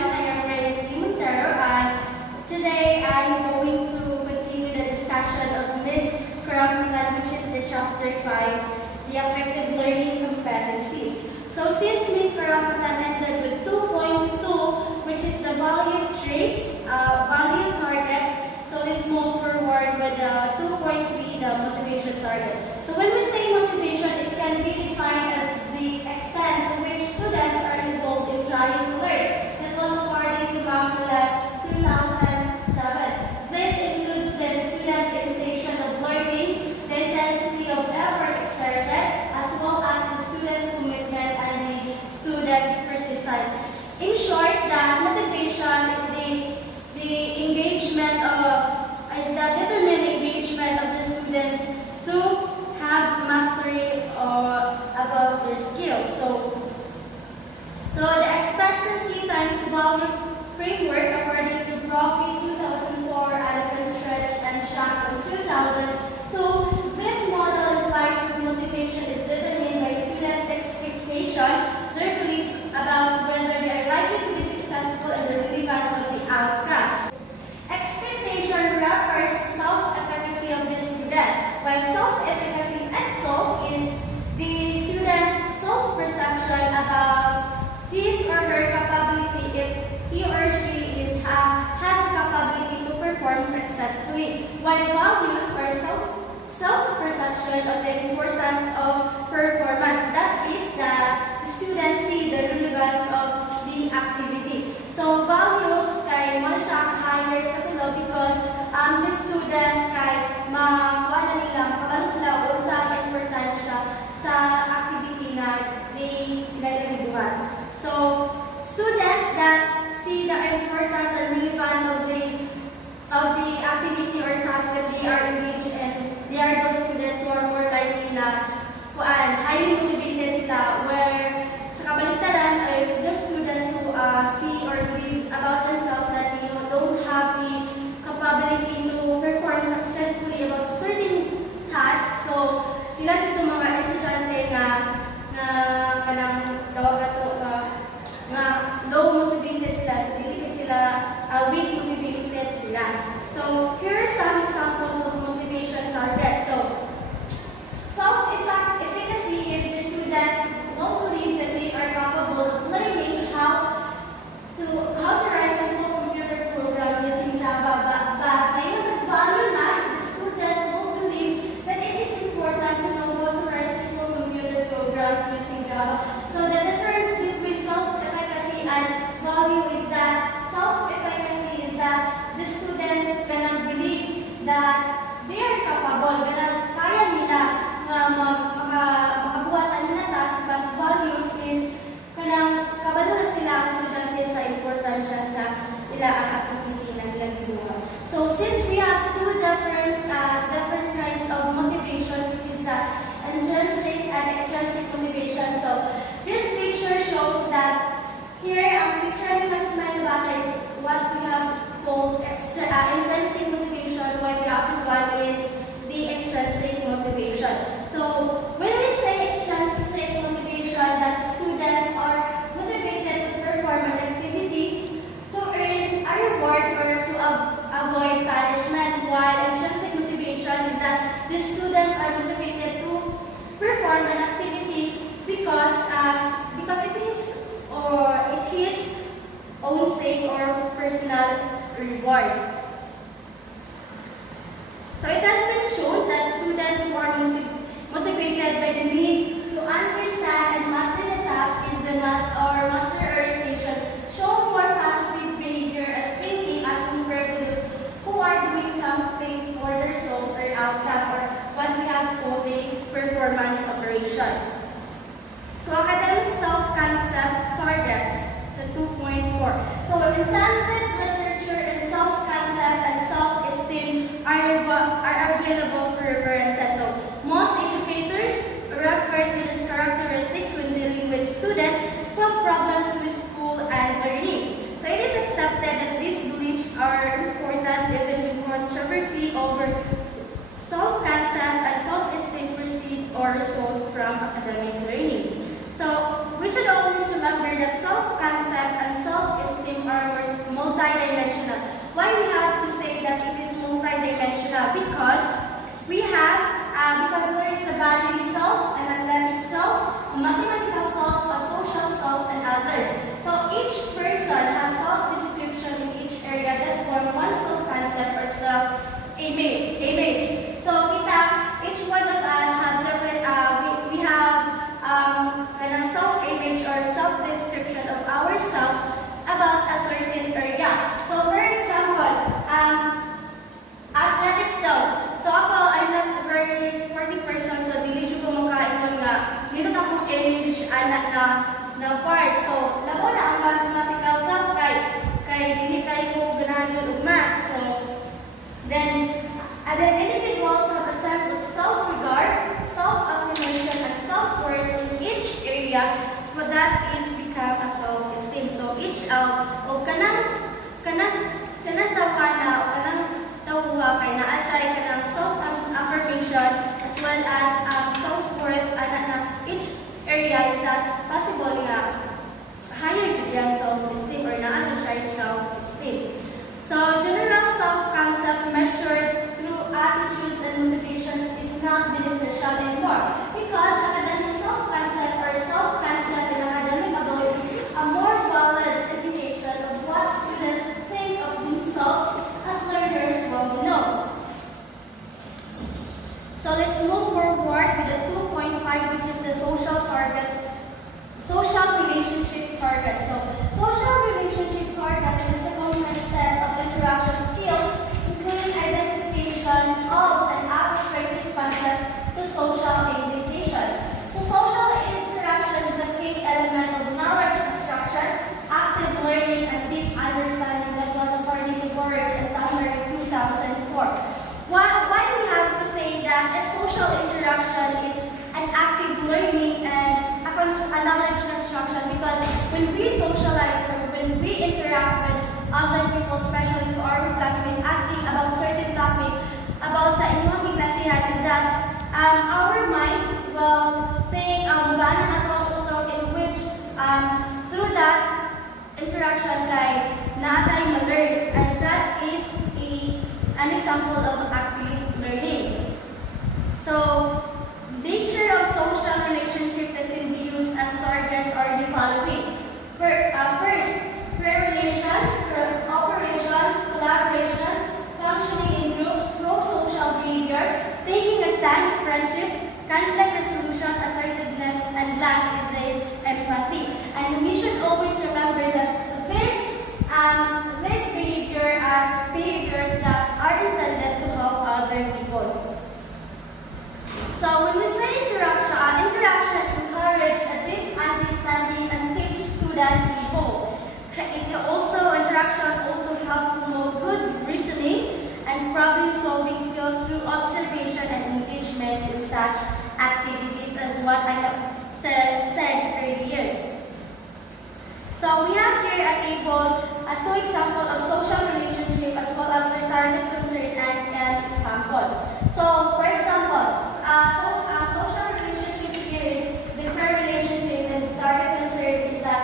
I am Rayati, and today I'm going to continue the discussion of Miss Curriculum, which is the Chapter 5, the Affective Learning Competencies. So since Miss Curriculum ended with 2.2, which is the value traits, value targets, so let's move forward with 2.3, the motivation target. So when we say motivation, it can be defined as the extent to which students are involved in trying to learn. That was according to Curriculum 2007. This includes the students' initiation of learning, the intensity of effort exerted, as well as the students' commitment and the students' persistence. In short, that motivation is the engagement is the determined engagement of the students to have mastery about their skills. So the expectancy times value framework according to Profi 2004 and Stretch and Shack in 2002, this model implies that motivation is determined by students' expectation, their beliefs about whether they are likely to be successful and the relevance of the outcome. Expectation refers to self-efficacy of the student, while self-efficacy itself is the student's self-perception about his or her capability if he or she has capability to perform successfully, while values are self-perception of the importance of performance. That is that the students see the relevance of the activity. So values kay mo siya higher sa tulo because the students kay makuha nila makabalo sila unsa ang importansya sa activity na nilalibuhan. So students that see the importance and relevance of the activity or task that they are engaged in, they are those students who are more likely na highly motivated sila, where sa kabaliktaran, if the students who see or believe about themselves that they don't have the capability to perform successfully about certain tasks, so sila dito mga estudyante nga kanang tawag ato nga low motivated sila, so dili sila weak motivated sila. So here are some examples of motivation targets. So self-efficacy if the student will believe that they are capable of learning how to write simple computer program using Java, but may value na if the student will believe that it is important to know how to write simple computer programs using Java. So the difference between self-efficacy and value is that self-efficacy is that the student cannot believe that they are capable, kaya nila makabuhatan nila task, but values is kanang kabalo na sila ang estudyante sa importansya sa ang activity na nilang ginawa. So since we have two different kinds of motivation, which is the intrinsic and extrinsic motivation. So this picture shows that here ang picture ng maximum data is what we have called intrinsic motivation, while the other one is the extrinsic motivation. So when we say extrinsic motivation, that the students are motivated to perform an activity to earn a reward or to avoid punishment, while intrinsic motivation is that the students are motivated to perform an activity because it is his own sake or personal reward. So it has been shown that students who are motivated by the need to understand and master the task is the master orientation, show more positive behavior and thinking as compared to those who are doing something for their result or outcome, or what we have called a performance operation. So academic self-concept targets, so 2.4. So intensive literature in self-concept and self-esteem are available for references. So most educators refer to these characteristics when dealing with students who have problems with school and learning. So it is accepted that these beliefs are important even when controversy over self-concept and self-esteem proceed or result from academic learning. So we should always remember that self-concept and self-esteem are multidimensional because there is a bodily self, an athletic self, a mathematical self, a social self, and others. So each person has self-description in each area that form one self-concept or self-image. So each one of us have different, we have a self-image or self-description of ourselves about a certain area. So for example, athletic self. So ako, I'm not a very sporty person, so dili ko makaingon nga dito na akong image anak na part. So labo na ang mathematical self kay dili kayo ganahan yung ugma. So then individuals have a sense of self-regard, self-affirmation, and self-worth in each area, but that is become a self-esteem. So each o kanang tawa na o kanang tawwa kay naa siya kanang self-affirmation as well as self-worth na each area is that possible nga higher jud yang self-esteem or naa siya self-esteem. So general self-concept measured through attitudes and motivations is not beneficial anymore because academic self-concept or self-concept in academic ability a more valid indication of what students think of themselves as learners well know. So let's move forward with the 2.5, which is the social relationship target. So social relationship target is a second set of interaction skills, including identification of and abstract responses to social implications. So social interaction is a key element of knowledge construction, active learning, and deep understanding that was according to Borage and Tamer in 2004. Why we have to say that a social interaction is an active learning and a knowledge construction? Because when we socialize or when we interact with other people, especially to our classmates, asking about certain topic about sa inyong klasihan, is that our mind will think gaano ato ang utok in which through that interaction kay naatay ma-learn, and that is an example of active learning. So nature of social relationship that can be used as targets are the following. First, relations, operations, collaborations, functioning in groups, pro-social behavior, taking a stand, friendship, conflict resolution, assertiveness, and last is the empathy. And we should always remember that this behavior are behaviors that are intended to help other people. So when we say interaction encourages a deep understanding and keeps students involved. Interaction also helps promote good reasoning and problem-solving skills through observation and engagement in such activities as what I have said earlier. So we have here a table, two examples of social relationship as well as their target concern and example. So for example, social relationship here is the fair relationship, and target concern is that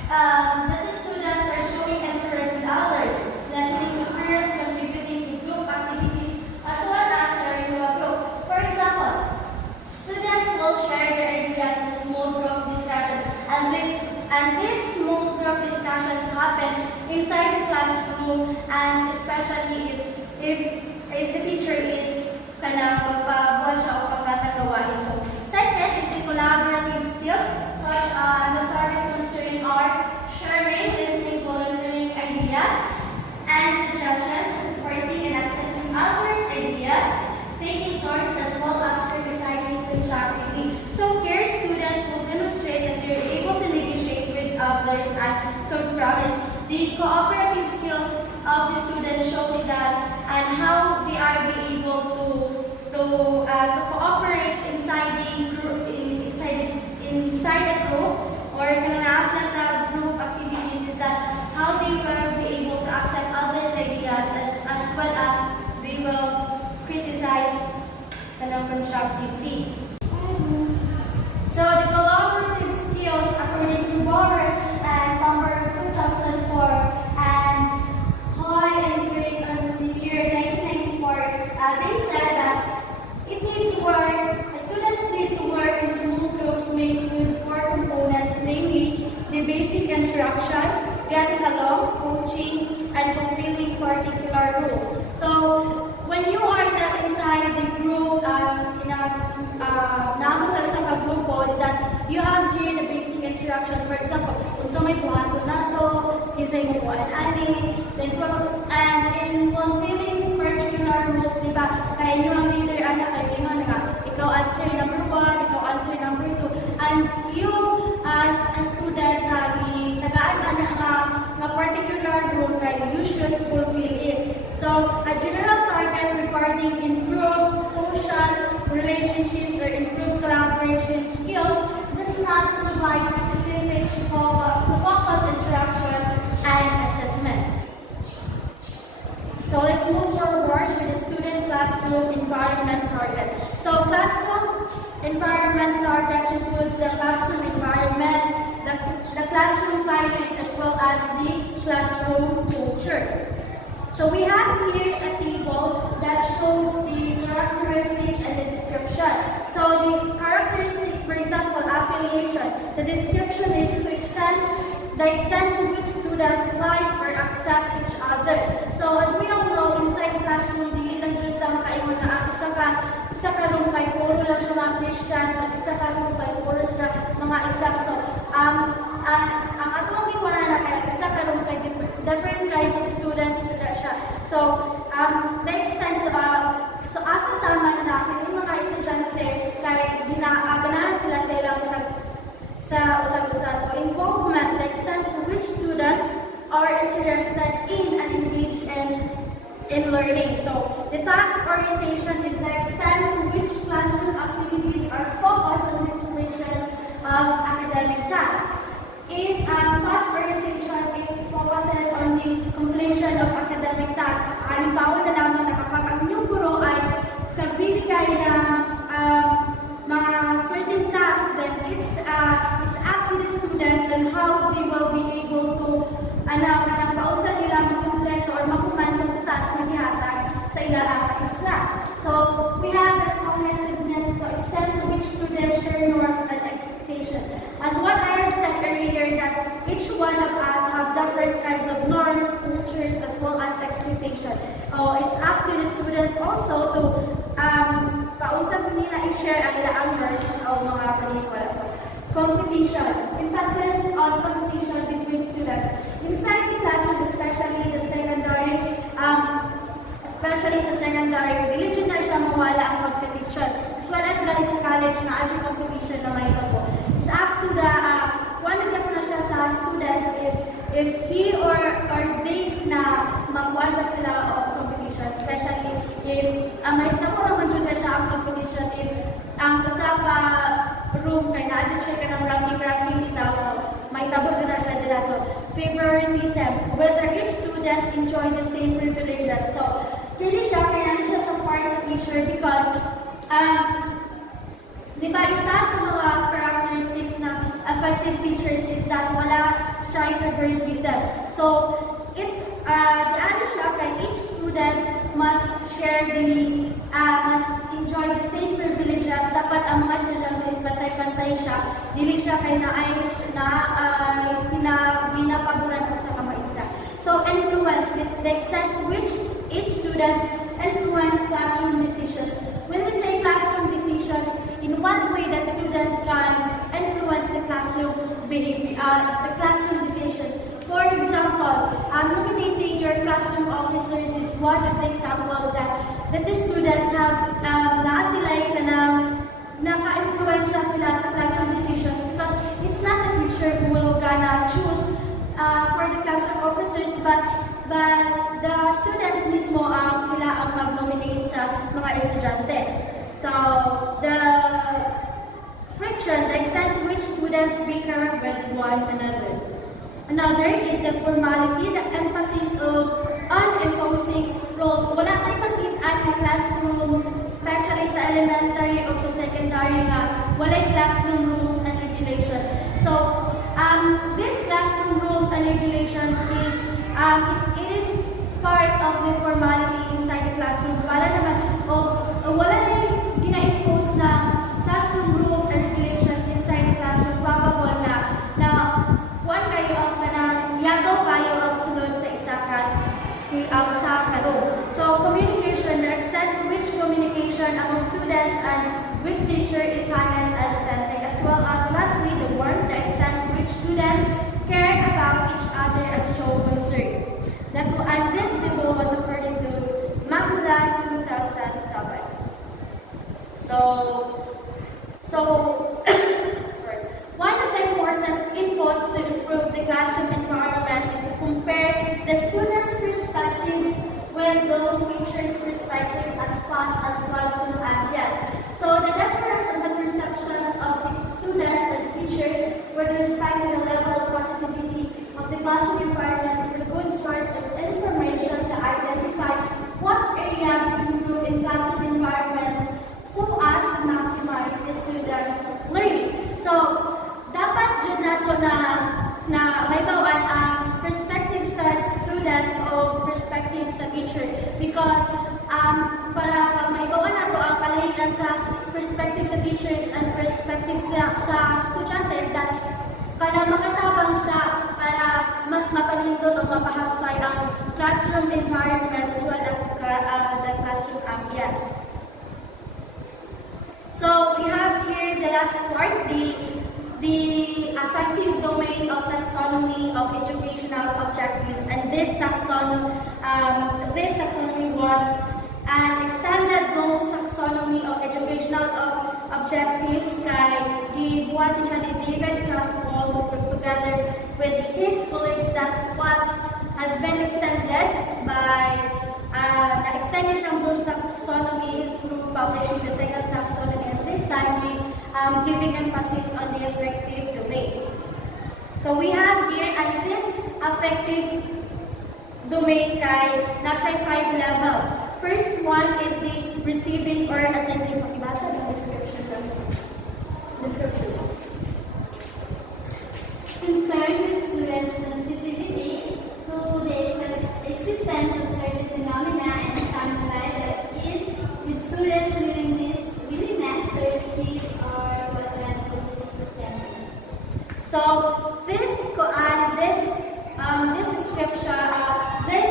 the students are showing interest in others, listening to peers, contributing to group activities, as well as sharing to a group. For example, students will share their ideas in small group discussion, and these small group discussions happen inside the classroom, and especially if the teacher is kanang magpabuhat siya o pagkatagawain. So second is the collaborative skills, such the target concern are sharing, listening, volunteering ideas and suggestions, supporting and accepting others' ideas, taking turns, as well as criticizing constructively. So here students will demonstrate that they are able to negotiate with others and compromise. The cooperative skills of the students show that and how they are be able to cooperate inside the group, inside the group, or sa group activities, is that how they will be able to accept others' ideas as well as they will criticize constructively. So the collaborative skills, according to Borage and number 2004 and Hoy and Green on the year 1994. interaction, getting along, coaching, and fulfilling particular rules. So when you are not inside the group, sa grupo is that you have here the basic interaction. For example, kung sa may buhato na to, kinsay mo buhaan ani, and in fulfilling particular rules, di ba? Kaya inyo ang leader, anak, kaya inyo nga, ikaw answer number 1, ikaw answer number 2, and you as a student na tagaan nga particular rule, kaya you should fulfill it. So, a general target regarding improved social relationships or improved collaboration skills does not provide specifics to focus interaction and assessment. So let's move forward with the student classroom environment target. So classroom environment targets includes the classroom environment, the classroom climate, as well as the classroom culture. So we have here a table that shows the characteristics and the description. So the characteristics, for example, affiliation. The description is the extent to which students like or accept each other. So as we all know, inside classroom, dili lang dyan lang kaingon na isa ka nung kay puro lang siya mga Christians, at isa ka nung kay puro siya mga Islam. So ang atong iwanan na kaya isa ka nung kay different kinds of students na siya. So the extent so asa tama na kini mga estudyante kay ganahan sila sa ilang usag-usa. So involvement, the extent to which students are interested in and engaged in learning. So the task orientation is the extent to which classroom activities are focused on the completion of academic tasks. In task orientation, it focuses on the completion of academic tasks. Halimbawa na naman na kapag ang inyong guro ay nagbibigay ng mga certain tasks, then it's up to the students and how they will be able to paunsa nila makumpleto or makuman ng task na gihatag sa ilang isla. So we have the cohesiveness to extent to which students share norms and expectations. As what I have said earlier, that each one of us have different kinds of norms, cultures, as well as expectations. It's up to the students also to paunsa nila i-share ang ilang norms o mga paniniwala. So, competition. Emphasis on competition between students. Inside the classroom, especially sa secondary, diligent na siya mawala ang competition. As well as galing sa college na adyo competition na may po. It's up to the, one of them na siya sa students if he or they na magwan ba sila o competition. Especially if, may tamo naman dyan siya ang competition if ang usa pa room kay na siya ka ng ranking bitaw. So, may tabo dyan na siya nila. So, favoritism. Whether each student enjoy the same privileges. So, dili siya, kaya siya sa parts of teacher because, di ba, isa sa mga characteristics ng affective teachers is that wala siya favoritism. So, it's, ano siya, kaya each student must share must enjoy the same privileges. Dapat ang mga estudyante is pantay-pantay siya. Dili siya kay pinapaboran ko sa kamaisda. So, influence, the extent to which each student influence classroom decisions. When we say classroom decisions, in what way that students can influence the classroom behavior, the classroom decisions. For example, nominating your classroom officers is one of the examples that the students have naka-influensya sila sa classroom decisions because it's not the teacher who will gonna choose for the classroom officers, but the students mismo sila ang mag-nominate sa mga estudyante. So, the friction, the extent to which students bicker with one another. Another is the formality, the emphasis on imposing rules. Wala tayong pagkitaan ng classroom, especially sa elementary o sa secondary nga, walay classroom rules and regulations. So, this classroom rules and regulations is, it is part of the formality inside the classroom. Wala naman, wala yung gina-impose na classroom rules and regulations inside the classroom. Probable na one kayo ang and this demo was according to Macmillan 2007. So sorry. One of the important inputs to improve the classroom environment is to compare the students' perspectives with those teachers' perspectives as fast as classroom ambience. So the difference in the perceptions of the students and teachers with respect to the level of positivity of the classroom environment is a good source of information to identify what areas to improve in classroom environment so as to maximize the student learning. So, dapat dyan nato na may bawaan ang perspective sa student o perspective sa teacher because para pag may bawaan nato ang kalahiran sa perspective sa teachers and perspective sa estudyante that para makatabang siya para mas mapanindot o mapahapsay ang classroom environment as well as the classroom ambience. So we have here the last part, the affective domain of taxonomy of educational objectives, and this taxonomy was an extended goals taxonomy of educational objectives kay gibuhat siya ni David Craftwall who put together with his colleagues that has been extended by na-extend siyang goals taxonomy through publishing the second taxonomy, and this time we giving emphasis on the affective domain. So we have here at this affective domain kay nasa 5 level. First one is the receiving or attending. Pakibasa ng description. Concerned with students' sensitivity to the existence of certain phenomena and stimuli that is with students' willingness to receive or to attend to the system. So this description, this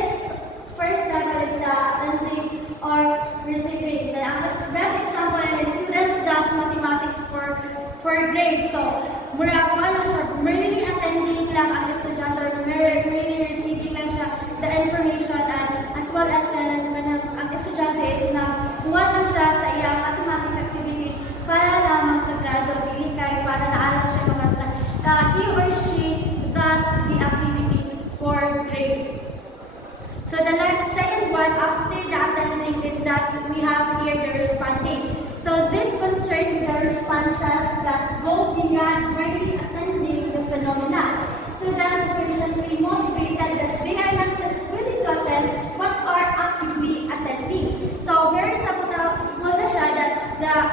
first level is the attending or receiving. The best example is students does mathematics for grade. So mura ano siya, merely attending lang ang estudyante or merely receiving lang siya the information and as well as ang estudyante is na buwatan siya sa iyang mathematics activities para lamang sa grado, dili kay para naalam siya he or she does the activity for grade. So the second one after the attending is that we have here the responding. So this concerns the responses that go beyond merely attending the phenomena. Students sufficiently motivated that they are not just willing to attend but are actively attending. So very sample na siya that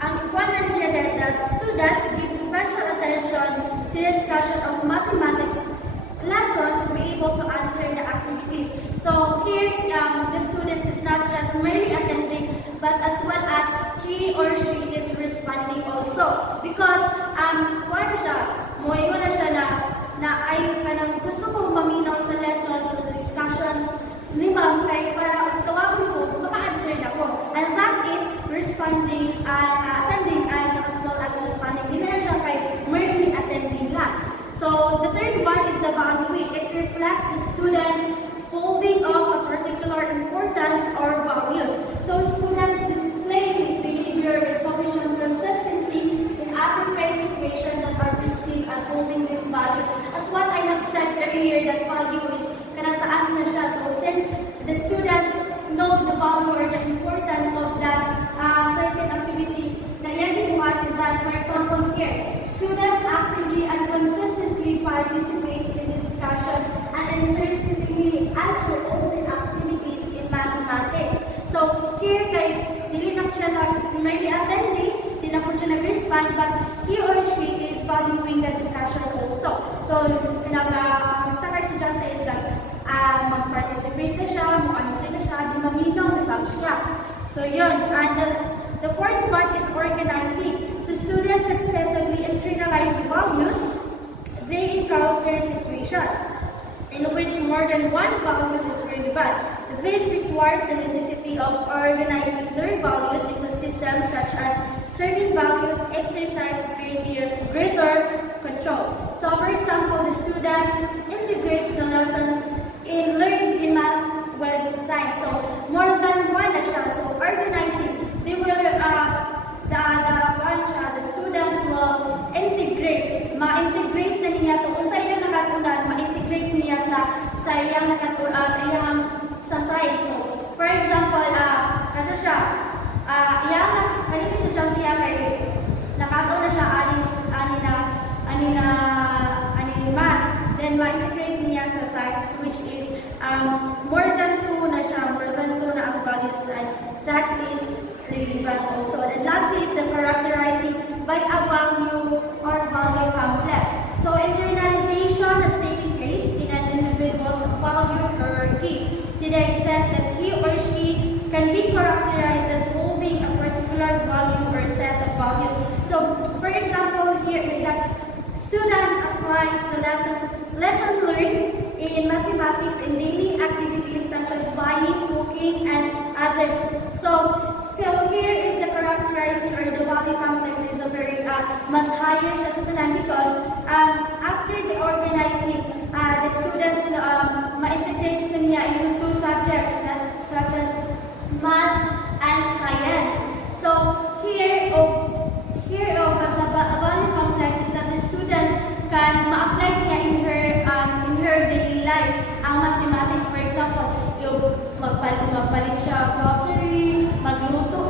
ang important here that students give special attention to the discussion of mathematics lessons to be able to answer the activities. So here, the students is not just merely attending, but as well as he or she is responding also. Because, moyo na siya na ay kanang gusto kong maminaw sa lessons, sa discussions, ni ma'am, kay para tawagin ko, maka-answer na ko. And that is responding, attending, and as well as responding. Hindi na siya kay merely attending lang. So the third one is the valuing. It reflects the students holding of a particular importance or values. So students display behavior with sufficient consistency in appropriate situations that are perceived as holding this value. As what I have said earlier, that value is kanataas na siya. So since the students know the value or the importance of that certain activity, na yan what is that, for example here, students actively and consistently participate in the discussion and interestingly answer all the activities in mathematics. So here kay dili na siya merely attending, di na po siya nag-respond, but he or she is valuing the discussion also. So sa estudyante is that mag-participate na siya, mag-answer na siya, di maminaw, nasab siya. So yun, and the fourth one is organizing. So students successfully internalize values, they encounter situations in which more than one value is relevant. This requires the necessity of organizing their values into systems such as certain values exercise greater control. So for example, the students integrates the lessons in learning ma-integrate niya sa iyang sa side. So, for example, kato siya, iyang kaning estudyante kay nakato na siya ani math, then ma-integrate niya sa science, which is more than 2 na siya, more than 2 na ang values, and that is relevant also. And lastly is the characterizing by a value or value complex. So internalization is taking place in an individual's value hierarchy to the extent that he or she can be characterized as holding a particular value or set of values. So, for example, here is that student applies the lesson learned in mathematics in daily activities such as buying, cooking, and others. So here is the characterizing or the value complex is a very mas higher siya sa tanan because after the organizing, the students ma-integrate niya into 2 subjects such as math and science. So here as a value complex is that the students can ma-apply niya in her daily life. Ang mathematics, for example, yung magpalit siya grocery, magluto